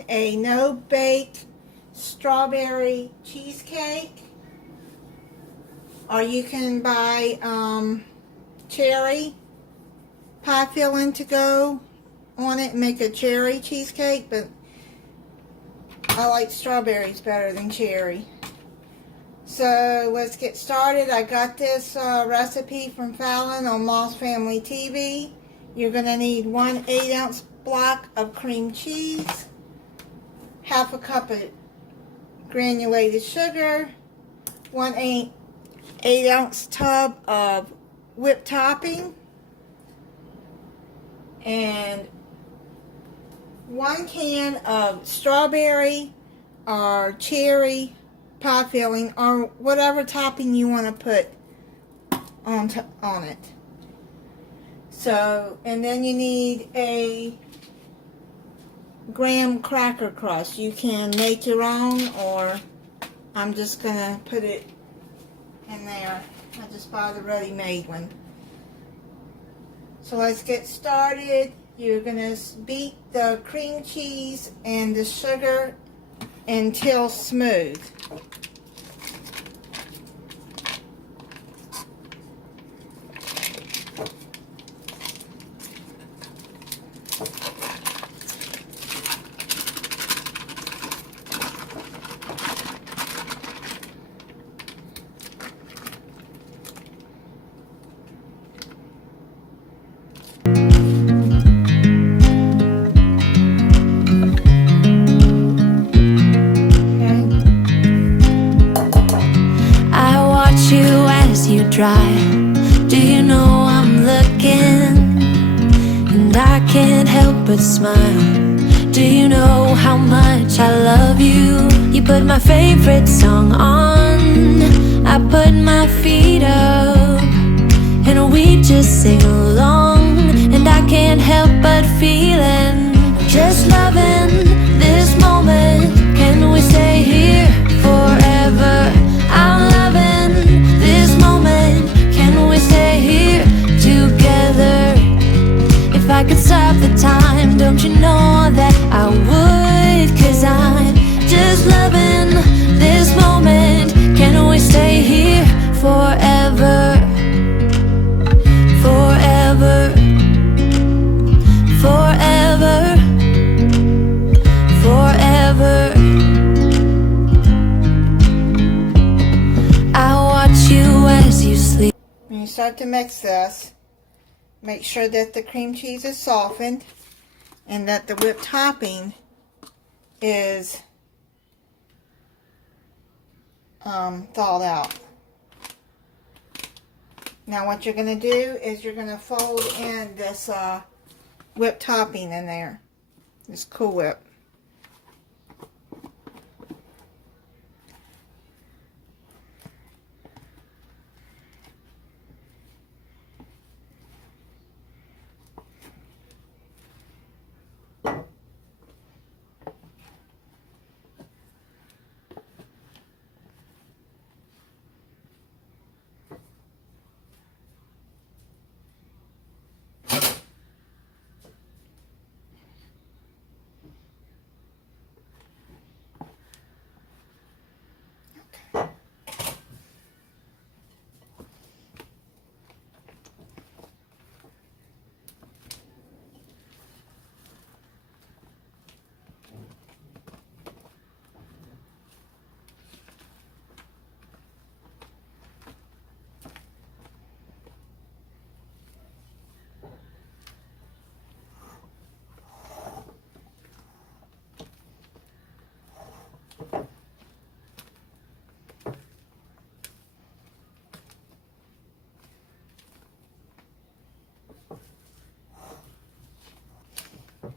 making a no-bake strawberry cheesecake. Or you can buy cherry pie filling to go on it and make a cherry cheesecake, but I like strawberries better than cherry. So let's get started. I got this recipe from Fallon on Moss Family TV. You're going to need 1 8-ounce block of cream cheese, half a cup of granulated sugar, 1 8-ounce tub of whipped topping, and 1 can of strawberry or cherry pie filling, or whatever topping you want to put on it. So, and then you need a graham cracker crust. You can make your own, or I'm just gonna put it in there. I just buy the ready-made one. So let's get started. You're gonna beat the cream cheese and the sugar until smooth. Do you know I'm looking, and I can't help but smile? Do you know how much I love you? You put my favorite song on, I put my feet up, and we just sing along, and I can't help but feeling, just loving this moment. Can we stay here forever? I'm loving this moment. Can we stay here together? If I could stop the time, don't you know that I would? 'Cause I'm just loving this moment. Can we stay here forever? Forever. Forever. Forever. I watch you as you sleep. When you start to mix this, make sure that the cream cheese is softened and that the whipped topping is thawed out. Now what you're going to do is you're going to fold in this whipped topping in there, this Cool Whip.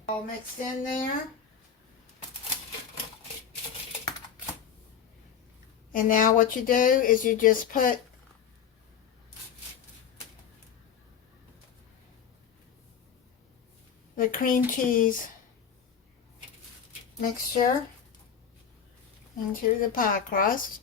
All mixed in there. And now what you do is you just put the cream cheese mixture into the pie crust.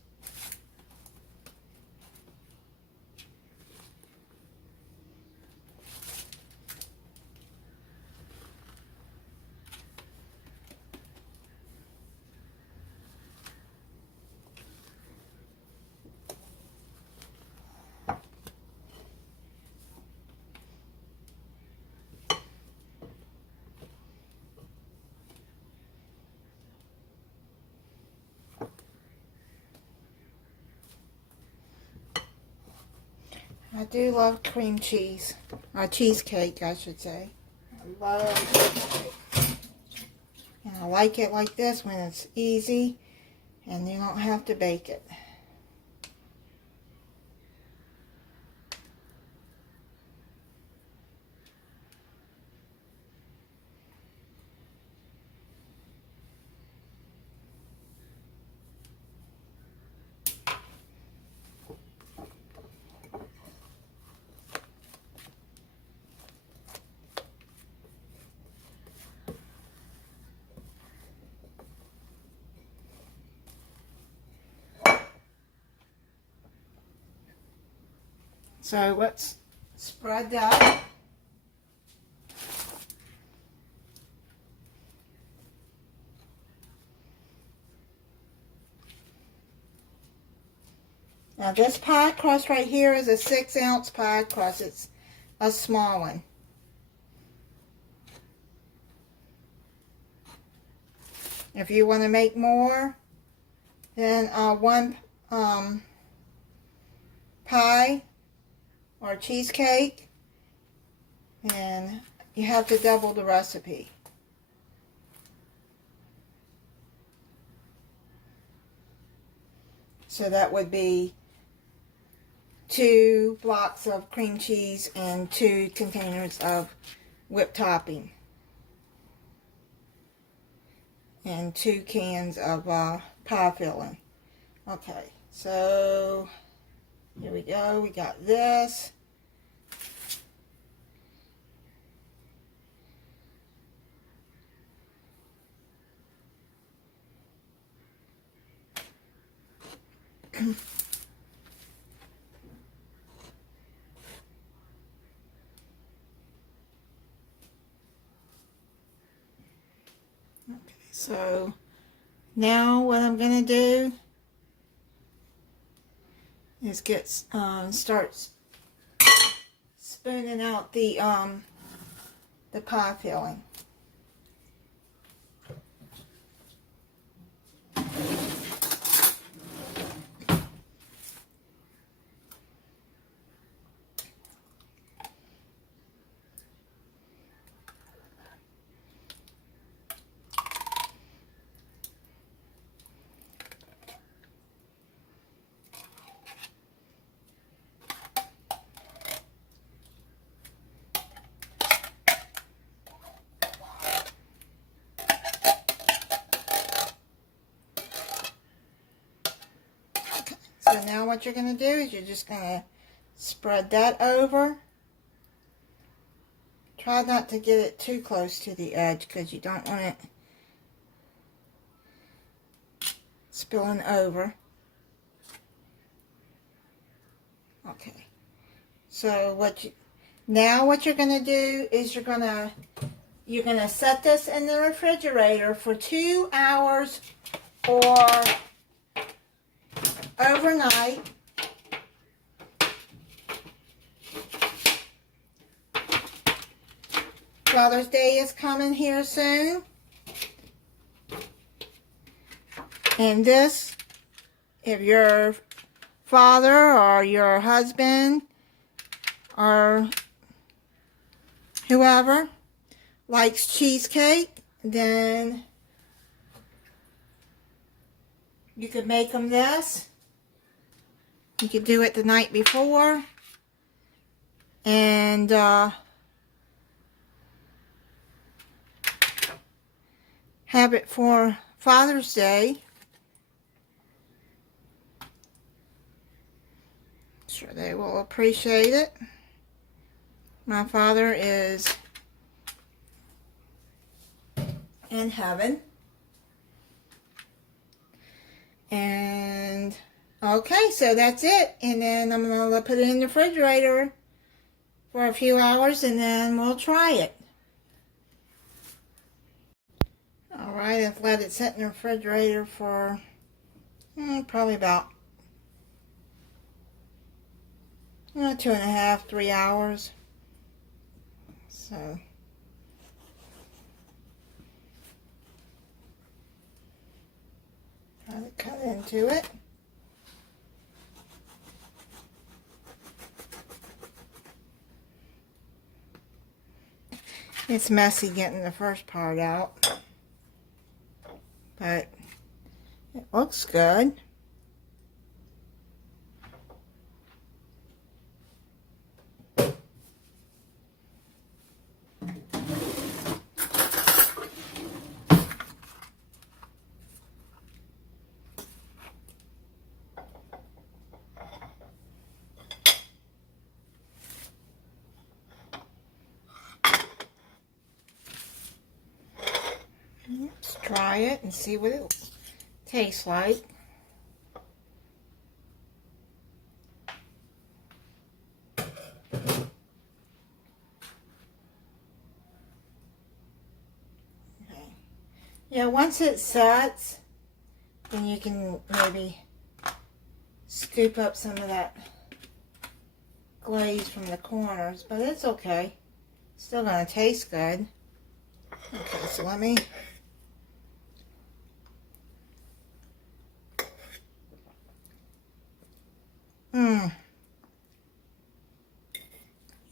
I do love cream cheese. Cheesecake, I should say. I love cheesecake. And I like it like this when it's easy and you don't have to bake it. So let's spread that. Now this pie crust right here is a 6-ounce pie crust. It's a small one. If you want to make more than one pie or cheesecake, and you have to double the recipe. So that would be 2 blocks of cream cheese and 2 containers of whipped topping. And 2 cans of pie filling. Okay, so here we go. We got this. Okay, so now what I'm gonna do is start spooning out the pie filling. So now what you're going to do is you're just going to spread that over. Try not to get it too close to the edge because you don't want it spilling over. Okay. So what you're going to do is you're going to set this in the refrigerator for 2 hours or overnight. Father's Day is coming here soon. And this, if your father or your husband or whoever likes cheesecake, then you could make them this. You could do it the night before and have it for Father's Day. Sure they will appreciate it. My father is in heaven. And okay, so that's it. And then I'm going to put it in the refrigerator for a few hours and then we'll try it. Alright, I've let it sit in the refrigerator for probably about 2.5, 3 hours. So try to cut into it. It's messy getting the first part out, but it looks good. Let's try it and see what it tastes like. Okay. Yeah, once it sets, then you can maybe scoop up some of that glaze from the corners, but it's okay. Still gonna taste good. Okay, so let me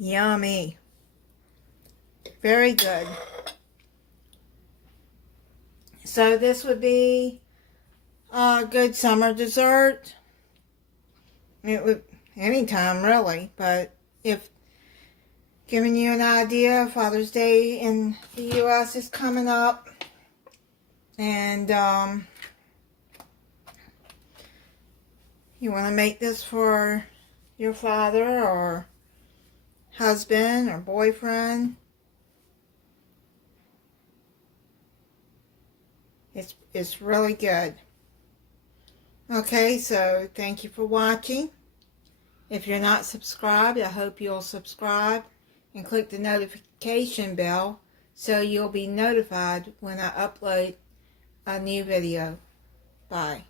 Yummy. Very good. So this would be a good summer dessert. It would anytime really, but if giving you an idea, Father's Day in the U.S. is coming up, and you want to make this for your father or husband or boyfriend, it's really good. Okay, so thank you for watching. If you're not subscribed, I hope you'll subscribe and click the notification bell so you'll be notified when I upload a new video. Bye.